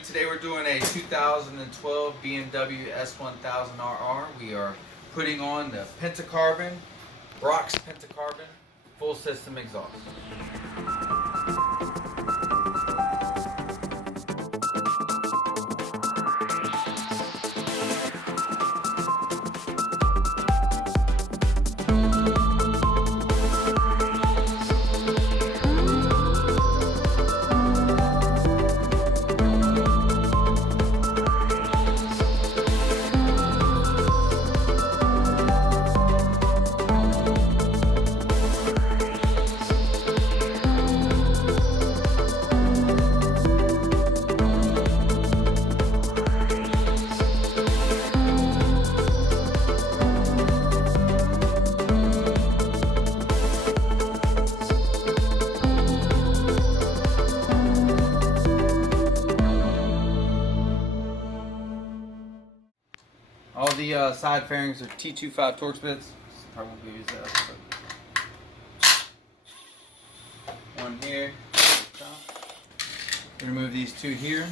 afternoon. Today we're doing a 2012 BMW S1000RR. We are putting on the Penta carbon, Brock's Penta carbon, full system exhaust. All the side fairings are T25 Torx bits. Probably won't use that. One here. Remove these two here.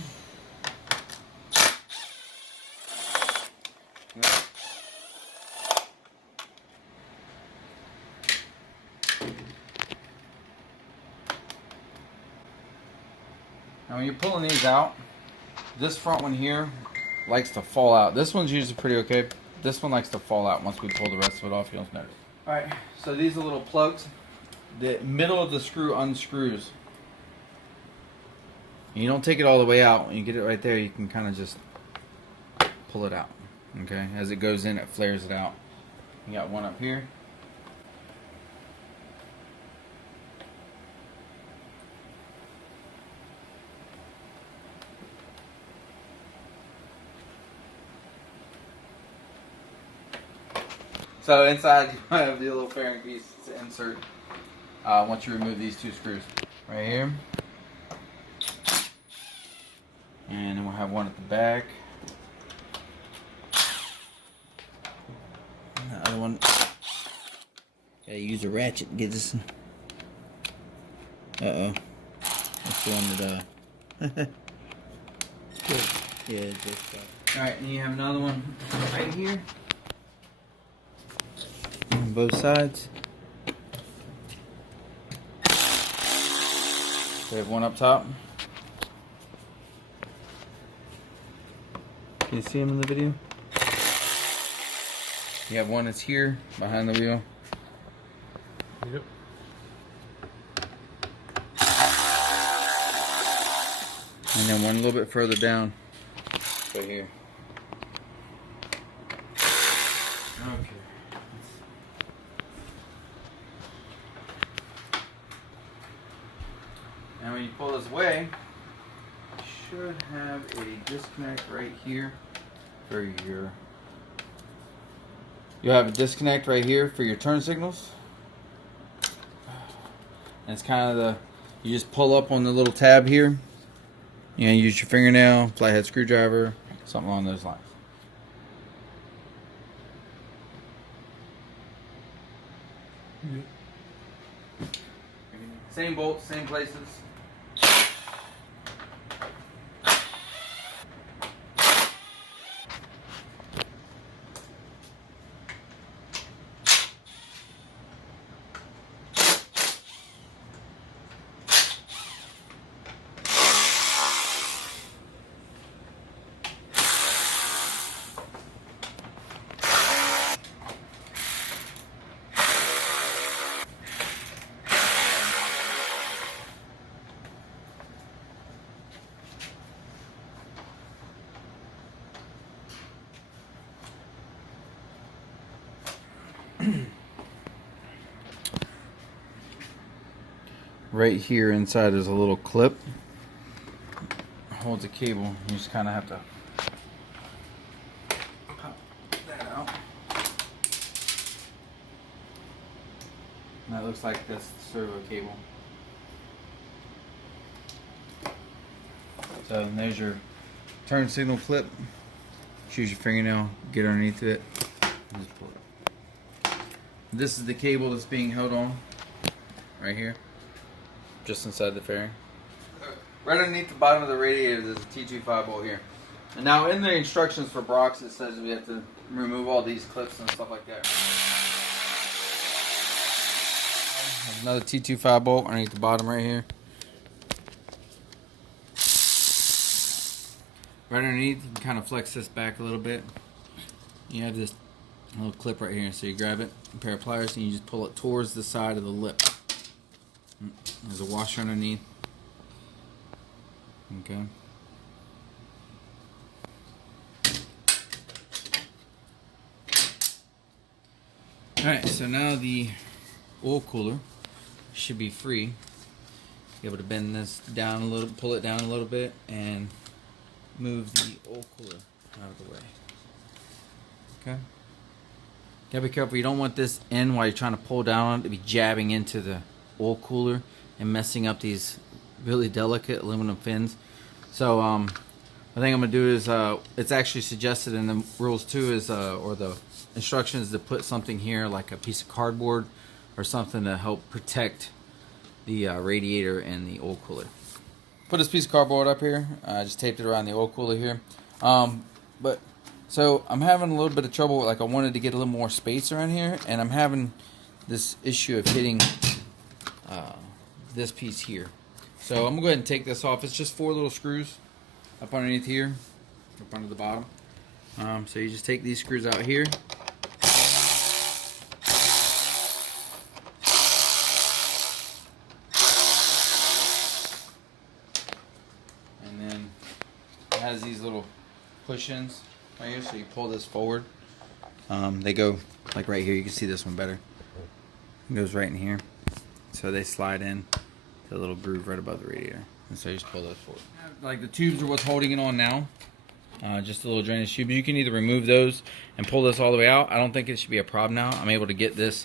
Now when you're pulling these out, this front one here likes to fall out. This one's usually pretty okay. This one likes to fall out once we pull the rest of it off. You'll notice. Alright, so these are little plugs. The middle of the screw unscrews. You don't take it all the way out. When you get it right there, you can kind of just pull it out. Okay, as it goes in, it flares it out. You got one up here. So inside you have the little fairing piece to insert once you remove these two screws. Right here. And then we'll have one at the back. And the other one. Gotta use a ratchet to get this. Uh-oh. That's the one that yeah, just alright, and you have another one right here. On both sides. We have one up top. Can you see him in the video? You have one that's here behind the wheel. Yep. And then one a little bit further down. Right here. Okay. And when you pull this away, you should have a disconnect right here for your. You'll have a disconnect right here for your turn signals. And it's kind of the. You just pull up on the little tab here. You use your fingernail, flathead screwdriver, something along those lines. Yep. Same bolts, same places. Right here inside is a little clip. Holds a cable. You just kind of have to pop that out. And that looks like this servo cable. So there's your turn signal clip. Choose your fingernail, get underneath it, and just pull it. This is the cable that's being held on right here, just inside the fairing. right underneath the bottom of the radiator, there's a T25 bolt here. And now in the instructions for Brox, it says we have to remove all these clips and stuff like that. Another T25 bolt underneath the bottom right here. Right underneath, you can kind of flex this back a little bit. You have this little clip right here, so you grab it, a pair of pliers, and you just pull it towards the side of the lip. There's a washer underneath. Okay. Alright, so now the oil cooler should be free. Be able to bend this down a little, pull it down a little bit, and move the oil cooler out of the way. Okay. Gotta be careful. You don't want this end while you're trying to pull down on it to be jabbing into the oil cooler and messing up these really delicate aluminum fins. So I think I'm gonna do is it's actually suggested in the rules too is or the instructions to put something here like a piece of cardboard or something to help protect the radiator and the oil cooler. Put this piece of cardboard up here. I just taped it around the oil cooler here. But so I'm having a little bit of trouble. Like I wanted to get a little more space around here, and I'm having this issue of hitting this piece here. So I'm gonna go ahead and take this off. It's just 4 little screws up underneath here, up under the bottom. So you just take these screws out here. And then it has these little push-ins right here, so you pull this forward. They go like right here. You can see this one better. It goes right in here. So they slide in to a little groove right above the radiator. And so you just pull those forward. Like the tubes are what's holding it on now. Just a little drainage tube. You can either remove those and pull this all the way out. I don't think it should be a problem now. I'm able to get this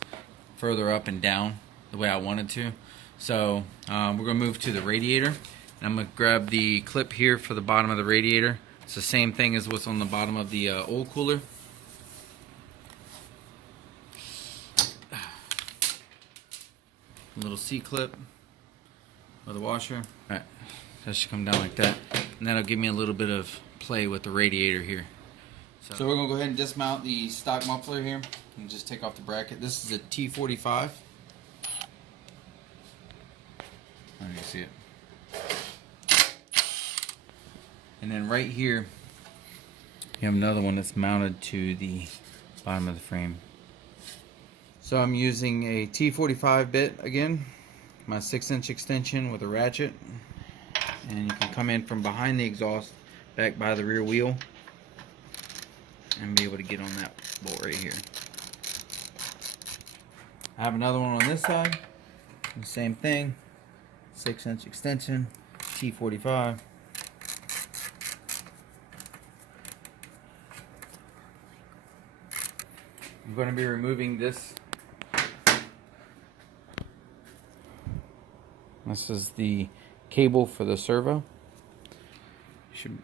further up and down the way I wanted to. So we're going to move to the radiator. And I'm going to grab the clip here for the bottom of the radiator. It's the same thing as what's on the bottom of the oil cooler. A little C-clip with a washer. Alright, that should come down like that. And that'll give me a little bit of play with the radiator here. So we're going to go ahead and dismount the stock muffler here and just take off the bracket. This is a T45. I don't even see it. And then right here, you have another one that's mounted to the bottom of the frame. So I'm using a T45 bit again, my 6-inch extension with a ratchet. And you can come in from behind the exhaust, back by the rear wheel, and be able to get on that bolt right here. I have another one on this side, the same thing, 6-inch extension, T45. I'm going to be removing this. This is the cable for the servo. You should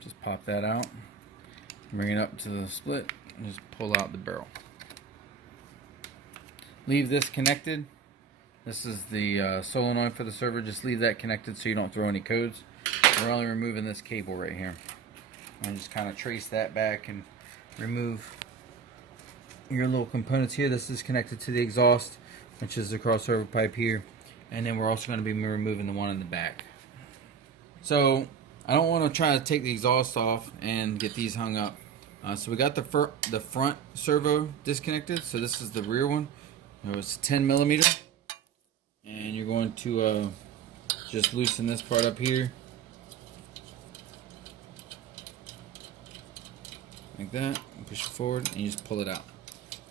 just pop that out, bring it up to the split, and just pull out the barrel. Leave this connected. This is the solenoid for the servo. Just leave that connected so you don't throw any codes. We're only removing this cable right here. And just kind of trace that back and remove your little components here. This is connected to the exhaust, which is the crossover pipe here. And then we're also going to be removing the one in the back. So I don't want to try to take the exhaust off and get these hung up. So we got the front servo disconnected. So this is the rear one. It's 10 millimeter. And you're going to just loosen this part up here. Like that. And push it forward and you just pull it out.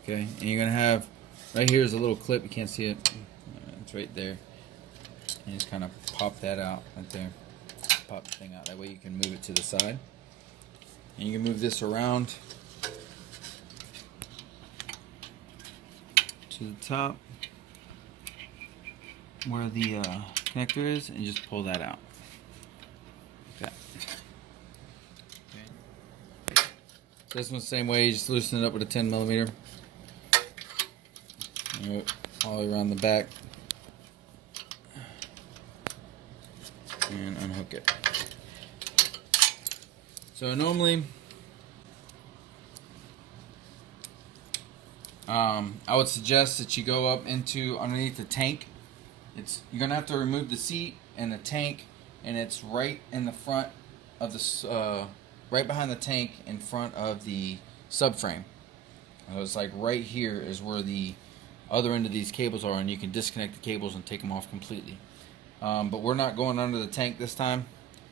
Okay. And you're going to have, right here is a little clip. You can't see it. It's right there. And just kind of pop that out right there. Pop the thing out. That way you can move it to the side. And you can move this around to the top where the connector is and just pull that out. Like that. Okay. So this one's the same way. You just loosen it up with a 10 millimeter. All the way around the back. And socket. So normally, I would suggest that you go up into underneath the tank. You're gonna have to remove the seat and the tank, and it's right in the front of the right behind the tank, in front of the subframe. So it's like right here is where the other end of these cables are, and you can disconnect the cables and take them off completely. But we're not going under the tank this time.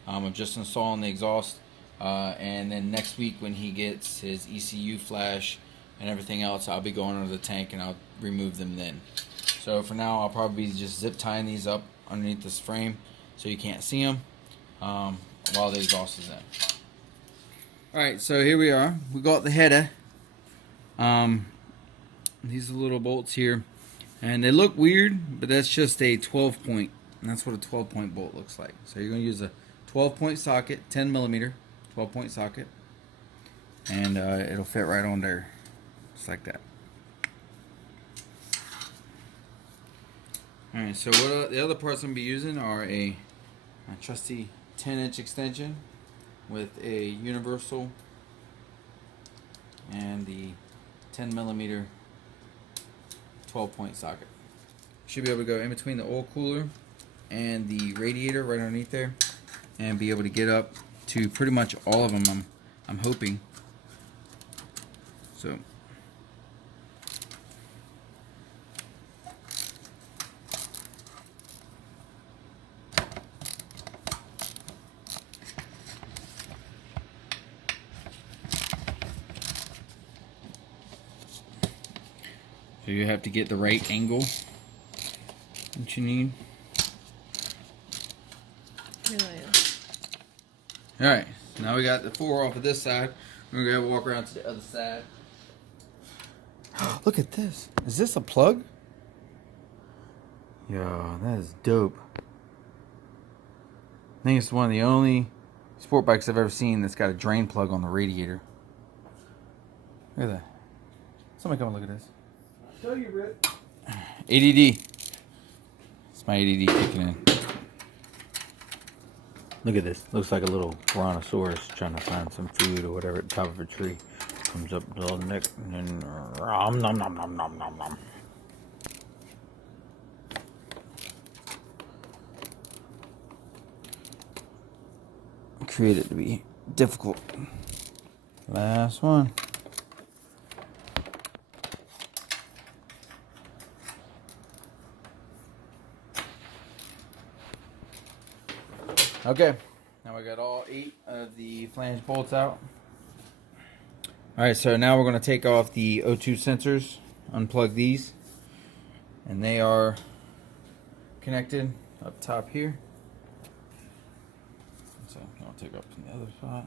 I'm just installing the exhaust, and then next week when he gets his ECU flash and everything else, I'll be going under the tank and I'll remove them then. So for now, I'll probably be just zip tying these up underneath this frame so you can't see them while the exhaust is in. Alright, so here we are. We got the header. These are little bolts here, and they look weird, but that's just a 12 point, and that's what a 12 point bolt looks like. So you're going to use a 12 point socket, 10 millimeter 12 point socket, and it'll fit right on there, just like that. Alright, so what the other parts I'm going to be using are a trusty 10-inch extension with a universal and the 10 millimeter 12 point socket. Should be able to go in between the oil cooler and the radiator right underneath there, and be able to get up to pretty much all of them, I'm hoping. So you have to get the right angle that you need. Alright, now we got the 4 off of this side. We're going to walk around to the other side. Look at this. Is this a plug? Yo, that is dope. I think it's one of the only sport bikes I've ever seen that's got a drain plug on the radiator. Look at that. Somebody come and look at this. Show you, Rick. ADD. It's my ADD kicking in. Look at this. Looks like a little brontosaurus trying to find some food or whatever at the top of a tree. Comes up the neck and then nom nom nom nom nom nom. Create it to be difficult. Last one. Okay, now we got all 8 of the flange bolts out. Alright, so now we're going to take off the O2 sensors, unplug these, and they are connected up top here. So I'll take off from the other spot.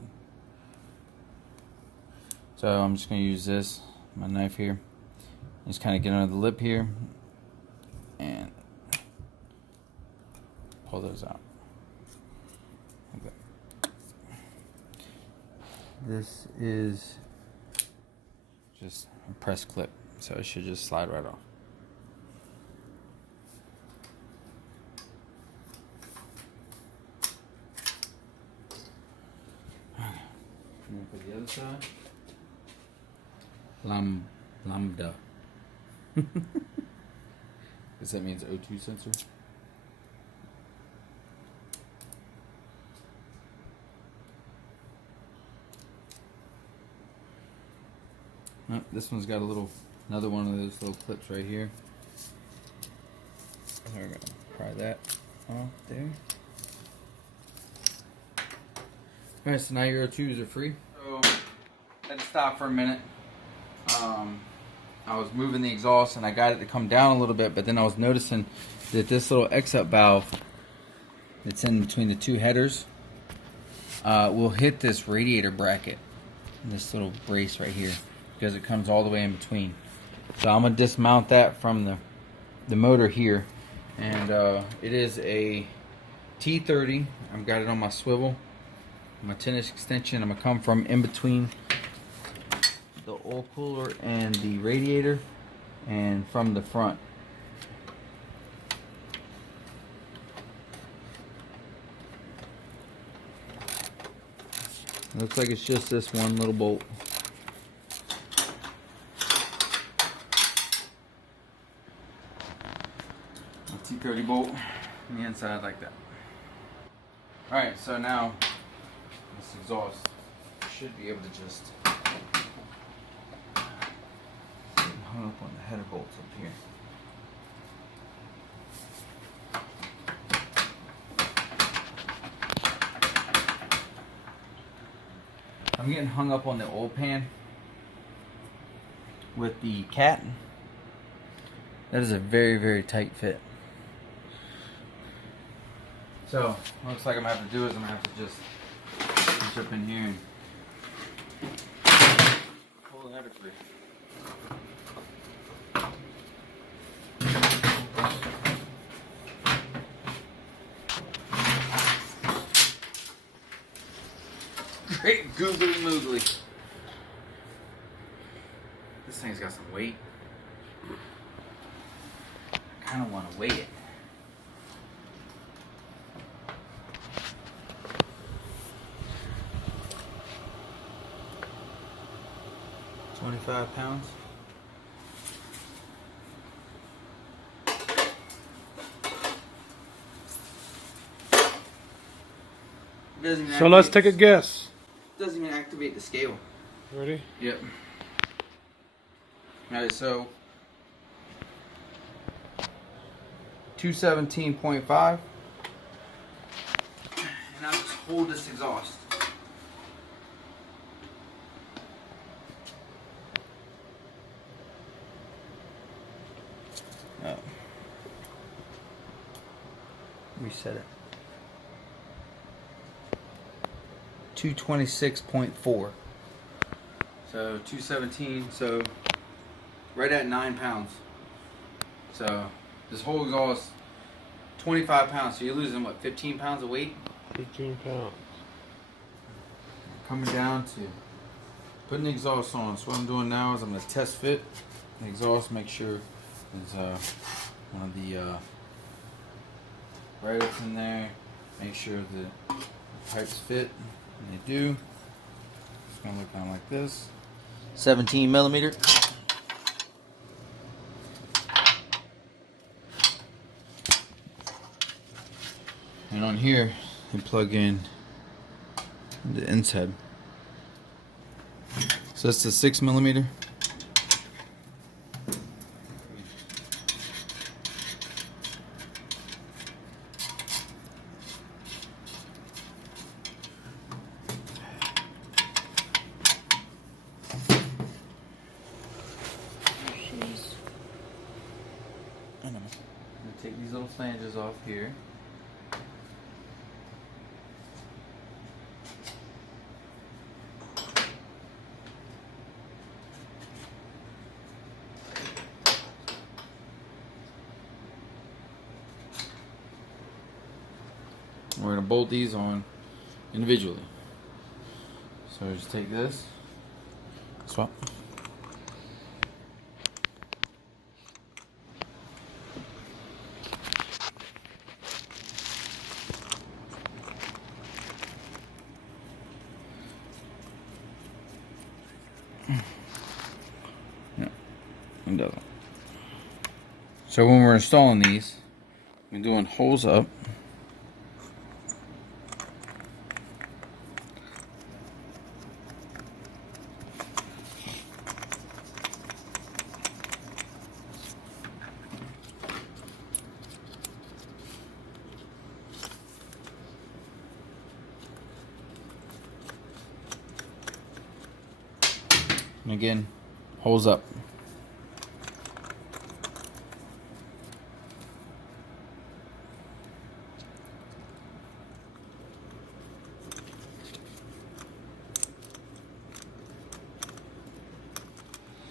So I'm just going to use this, my knife here, just kind of get under the lip here, and pull those out. This is just a press clip, so it should just slide right off. And then for the other side, lambda. Guess that means O2 sensor. Oh, this one's got another one of those little clips right here. So we're gonna pry that off there. Alright, so now your O2s are free. So I had to stop for a minute. I was moving the exhaust and I got it to come down a little bit, but then I was noticing that this little exit valve that's in between the 2 headers will hit this radiator bracket, this little brace right here, because it comes all the way in between. So I'm going to dismount that from the motor here, and it is a T30. I've got it on my swivel, my 10-inch extension. I'm going to come from in between the oil cooler and the radiator, and from the front. Looks like it's just this one little bolt. A T30 bolt on the inside like that. Alright, so now this exhaust should be able to just hung up on the header bolts up here. I'm getting hung up on the oil pan with the cat. That is a very, very tight fit. So, looks like I'm gonna have to do is I'm gonna have to just reach up in here and pull the header free. Great googly moogly. This thing's got some weight. I kind of want to weigh it. £25. So let's take a guess. Doesn't even activate the scale. Ready? Yep. Alright, so 217.5. And I'll just hold this exhaust. Oh. Reset it. 226.4. So 217, so right at 9 pounds. So this whole exhaust 25 pounds, so you're losing what, 15 pounds of weight? 15 pounds. Coming down to putting the exhaust on. So what I'm doing now is I'm going to test fit the exhaust, make sure there's one of the rivets in there, make sure that the pipes fit, and they do. It's going to look kind of like this. 17 millimeter. And on here, you plug in the inside. So that's the 6 millimeter. I'm gonna take these little flanges off here. We're going to bolt these on individually. So just take this, swap. No, it doesn't. So when we're installing these, we're doing holes up. And again, holes up.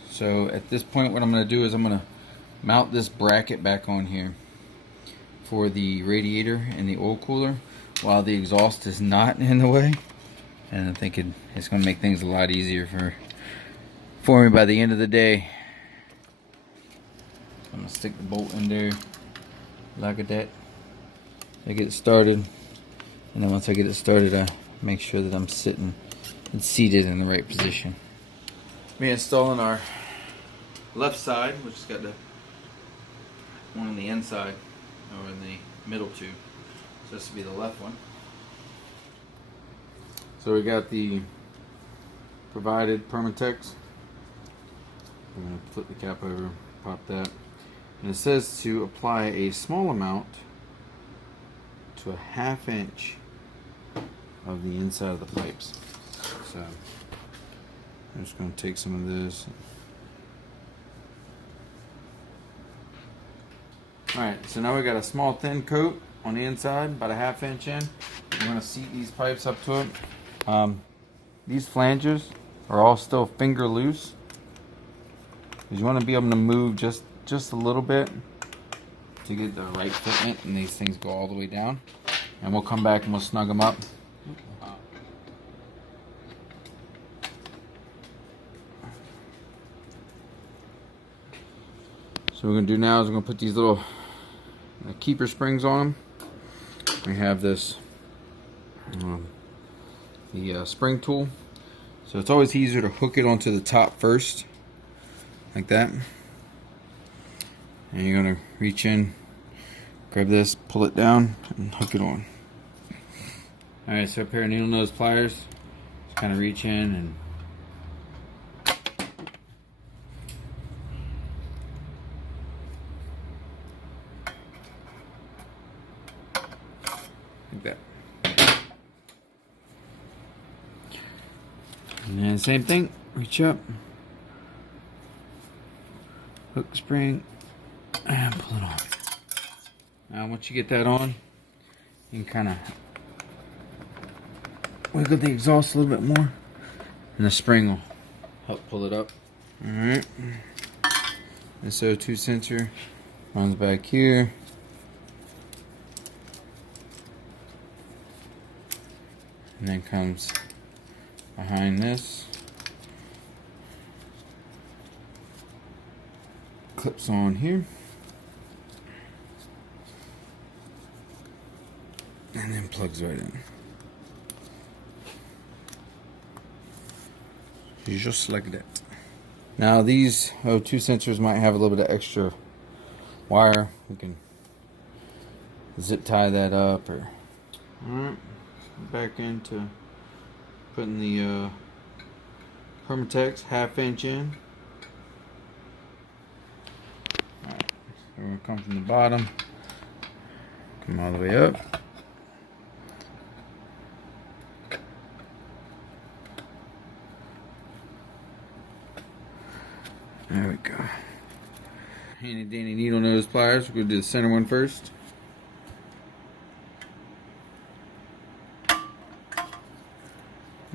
So at this point, what I'm going to do is I'm going to mount this bracket back on here for the radiator and the oil cooler while the exhaust is not in the way. And I think it's going to make things a lot easier for me by the end of the day. I'm going to stick the bolt in there like that. I get it started. And then once I get it started, I make sure that I'm sitting and seated in the right position. We installing our left side, which has got the one on the inside, or in the middle tube. So this will be the left one. So we got the provided Permatex. I'm going to flip the cap over, pop that. And it says to apply a small amount to a 1/2 inch of the inside of the pipes. So I'm just going to take some of this. Alright, so now we got a small thin coat on the inside, about a 1/2 inch in. I'm going to seat these pipes up to it. These flanges are all still finger loose. You want to be able to move just a little bit to get the right fitment, and these things go all the way down. And we'll come back and we'll snug them up. So what we're going to do now is we're going to put these little keeper springs on them. We have this the spring tool. So it's always easier to hook it onto the top first, like that. And you're going to reach in, grab this, pull it down, and hook it on. Alright, so a pair of needle nose pliers. Just kind of reach in and like that. And then same thing, reach up, hook the spring, and pull it on. Now once you get that on, you can kind of wiggle the exhaust a little bit more, and the spring will help pull it up. Alright, this O2 sensor runs back here. And then comes behind this, clips on here, and then plugs right in. Just like that. Now these O2 sensors might have a little bit of extra wire. We can zip tie that up, or alright, back into putting the Permatex 1/2 inch in. Alright, so we're going to come from the bottom, come all the way up. There we go. Handy dandy needle nose pliers. We're going to do the center one first.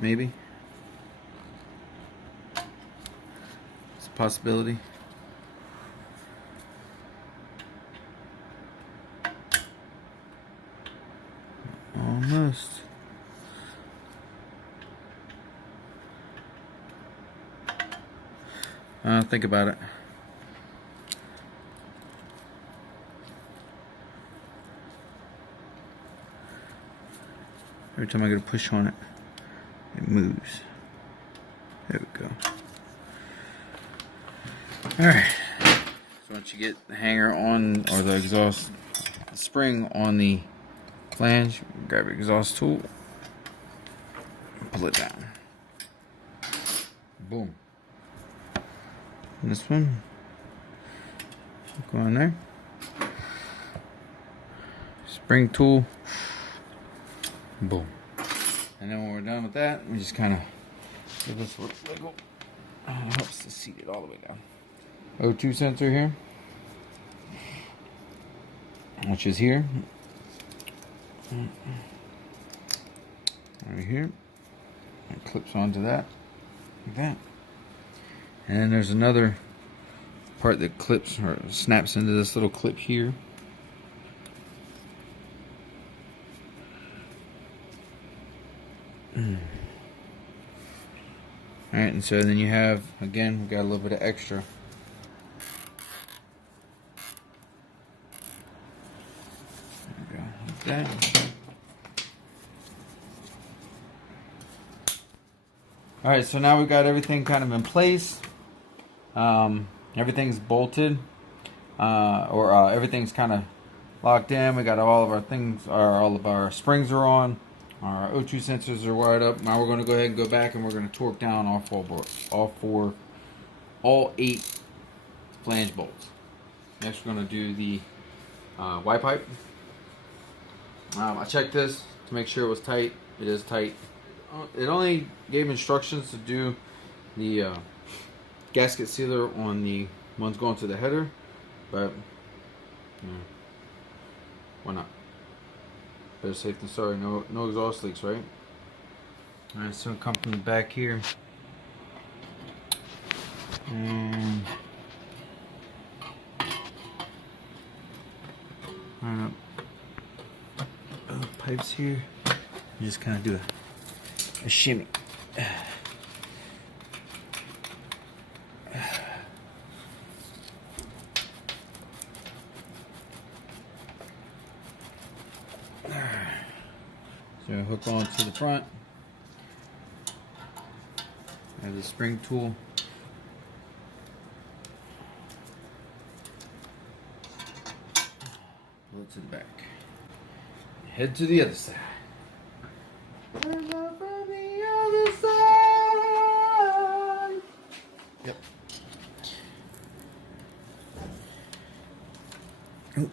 Maybe. It's a possibility. Almost. Think about it. Every time I go to push on it, it moves. There we go. Alright. So once you get the hanger on, or the exhaust spring on the flange, grab your exhaust tool, pull it down. Boom. And this one, go on there. Spring tool, boom. And then when we're done with that, we just kind of give this a little wiggle. It helps to seat it all the way down. O2 sensor here, which is here, right here. It clips onto that, like that. And then there's another part that clips or snaps into this little clip here. Alright, and so then you have, again, we've got a little bit of extra. There we go, like that. Alright, so now we got everything kind of in place. Everything's bolted. Everything's kind of locked in. We got all of our things, all of our springs are on. Our O2 sensors are wired up. Now we're going to go ahead and go back and we're going to torque down all 8 flange bolts. Next we're going to do the Y pipe. I checked this to make sure it was tight. It is tight. It only gave instructions to do the gasket sealer on the ones going to the header, but why not? Better safe than sorry. No exhaust leaks, right? Alright, so come from the back here. And line up the pipes here. You just kind of do a shimmy. So hook on to the front. There's a spring tool. Pull it to the back. Head to the other side. From the other side. Yep. Ooh.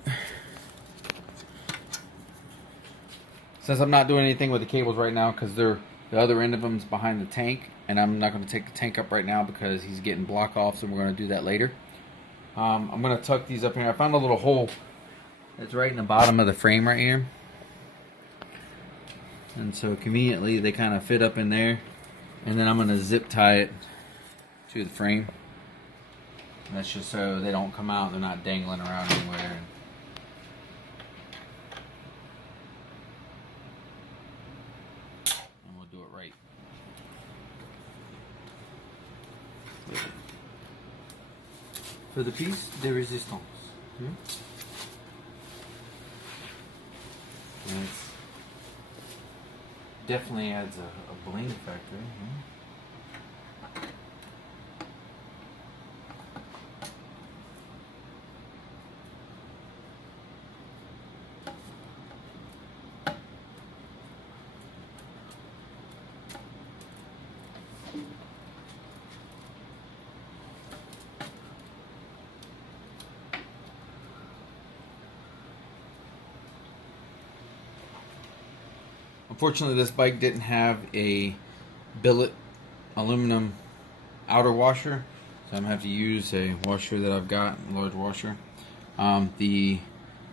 Since I'm not doing anything with the cables right now because the other end of them is behind the tank, and I'm not going to take the tank up right now because he's getting block off, so we're going to do that later. I'm going to tuck these up here. I found a little hole that's right in the bottom of the frame right here. And so conveniently they kind of fit up in there. And then I'm going to zip tie it to the frame. And that's just so they don't come out, they're not dangling around anywhere. And we'll do it right. For the piece de resistance. And it definitely adds a bling factor. Unfortunately, this bike didn't have a billet aluminum outer washer, so I'm gonna have to use a washer that I've got, a large washer. I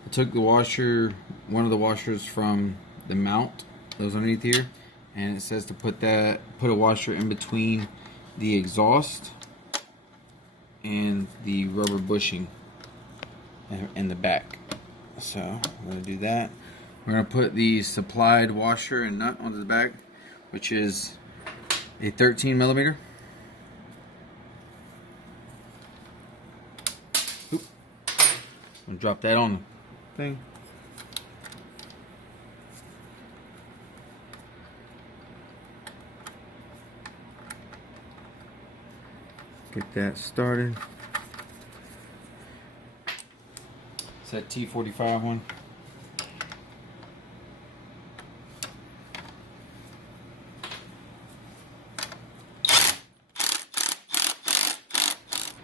took the washer, one of the washers from the mount that was underneath here, and it says to put a washer in between the exhaust and the rubber bushing in the back. So I'm gonna do that. We're going to put the supplied washer and nut onto the back, which is a 13 millimeter. Oop. I'm going to drop that on the thing. Get that started. It's that T45 one.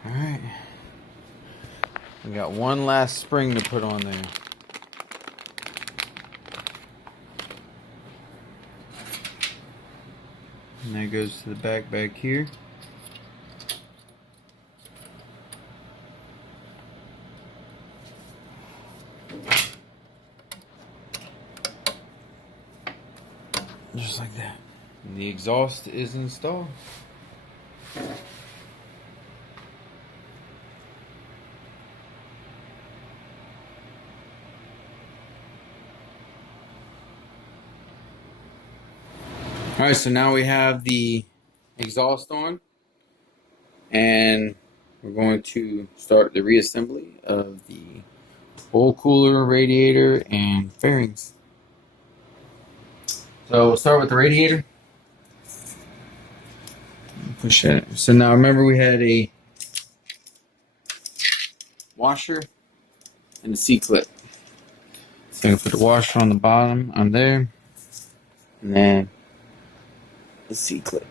Alright, we got one last spring to put on there. And that goes to the back here. Just like that. And the exhaust is installed. Alright, so now we have the exhaust on, and we're going to start the reassembly of the oil cooler, radiator, and fairings. So we'll start with the radiator. Push it. So now remember we had a washer and a C-clip. So I'm going to put the washer on the bottom, on there, and then the C-clip.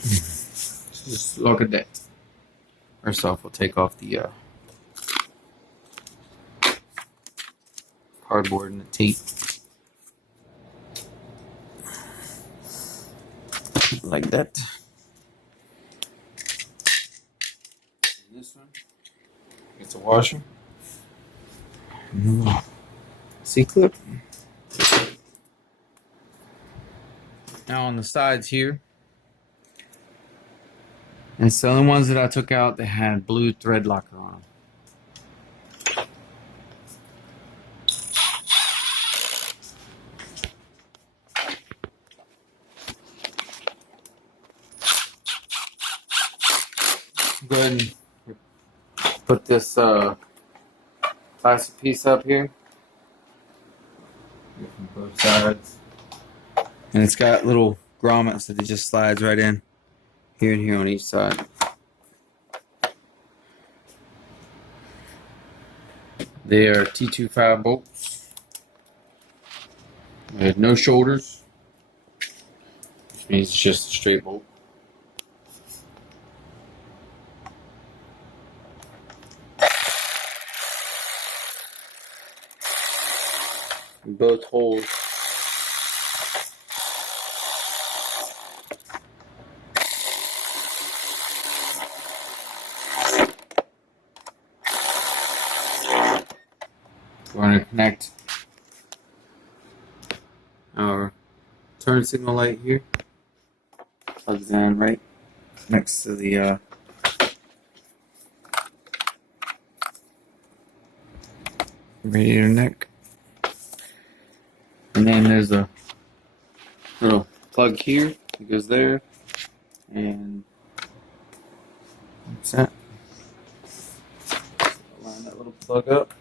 Just look at that. First off, we'll take off the cardboard and the tape. Like that. And this one, it's a washer. C-clip. Now on the sides here, and so the ones that I took out, they had blue thread locker on them. Go ahead and put this plastic piece up here from both sides, and it's got little grommets that it just slides right in here and here on each side. They are T25 bolts. They have no shoulders, which means it's just a straight bolt. Both holes we're going to connect our turn signal light here. Plugs in right next to the radiator neck. And then there's a little plug here that goes there, and what's that? Line that little plug up,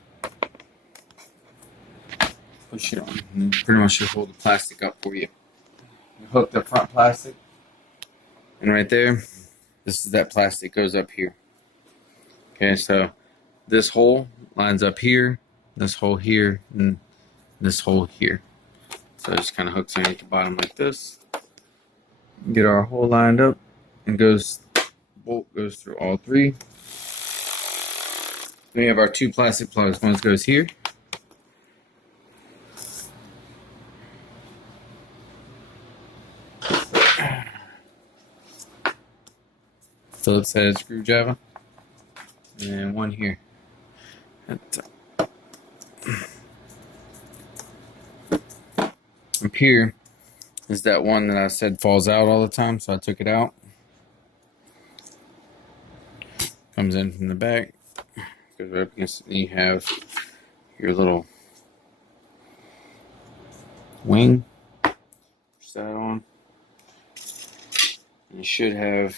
push it on, and pretty much should hold the plastic up for you. You hook the front plastic, and right there, this is that plastic goes up here. Okay, so this hole lines up here, this hole here, and this hole here. So it just kind of hooks underneath the bottom like this. Get our hole lined up, and bolt goes through all three. Then we have our two plastic plugs. One goes here. Phillips head screwdriver. And one here. Up here is that one that I said falls out all the time, so I took it out. Comes in from the back. Goes right up against it. And you have your little wing. Push that on. And you should have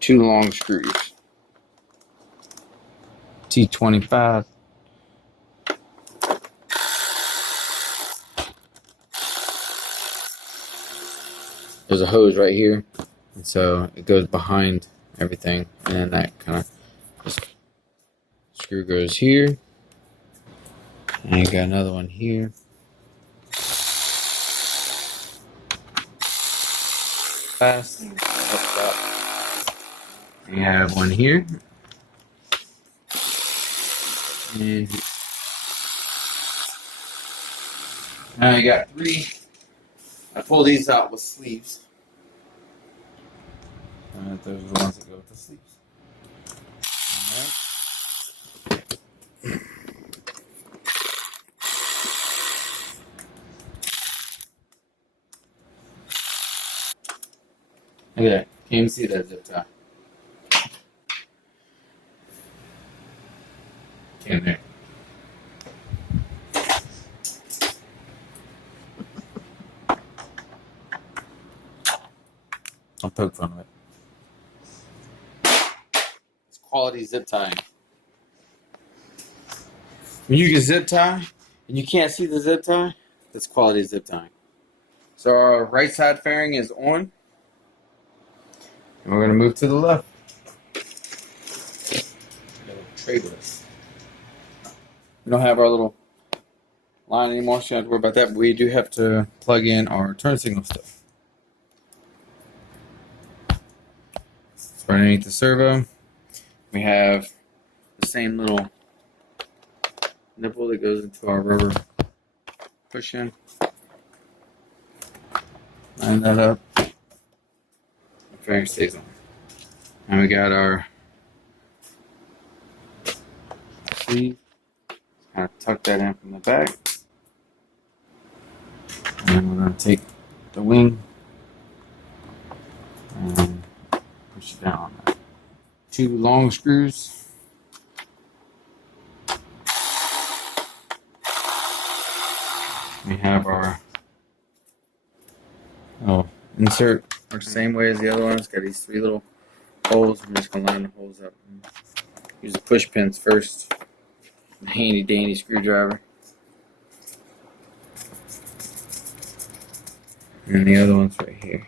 two long screws. T25. There's a hose right here, and so it goes behind everything, and then that kind of screw goes here, and you got another one here. Fast. You have one here, and now you got three. I pull these out with sleeves. Those are the ones that go with the sleeves. Alright. Look at that. Can't even see that zip tie. Can't there. I'll poke fun of it. It's quality zip tying. When you can zip tie and you can't see the zip tie, that's quality zip tying. So our right side fairing is on. And we're going to move to the left. Tradeless. We don't have our little line anymore, so you don't have to worry about that. But we do have to plug in our turn signal stuff. So underneath the servo, we have the same little nipple that goes into our rubber push in. Line that up. The fairing stays on. And we got our sleeve. Kind of tuck that in from the back. And we're going to take the wing and push it down on that. 2 long screws. We have our insert the same way as the other one. It's got these 3 little holes. I'm just going to line the holes up. Use the push pins first. A handy dandy screwdriver. And the other one's right here.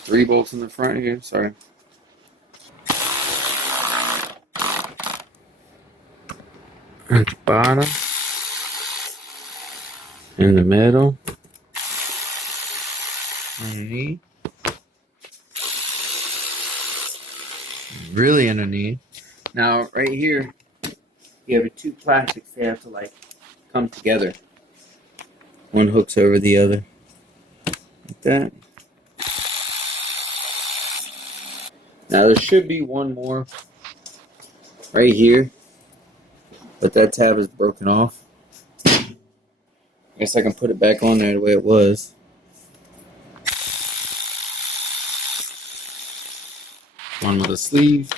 Three bolts in the front here, sorry. At the bottom. In the middle. Underneath. Really underneath. Now, right here, you have 2 plastics. They have to, like, come together. One hooks over the other. Like that. Now, there should be one more right here. But that tab is broken off. I guess I can put it back on there the way it was. One with a sleeve.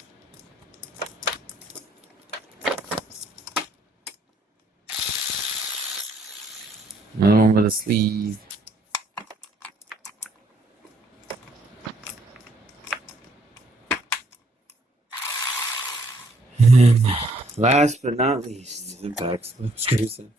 Another one with a sleeve. And last but not least, the back screws in.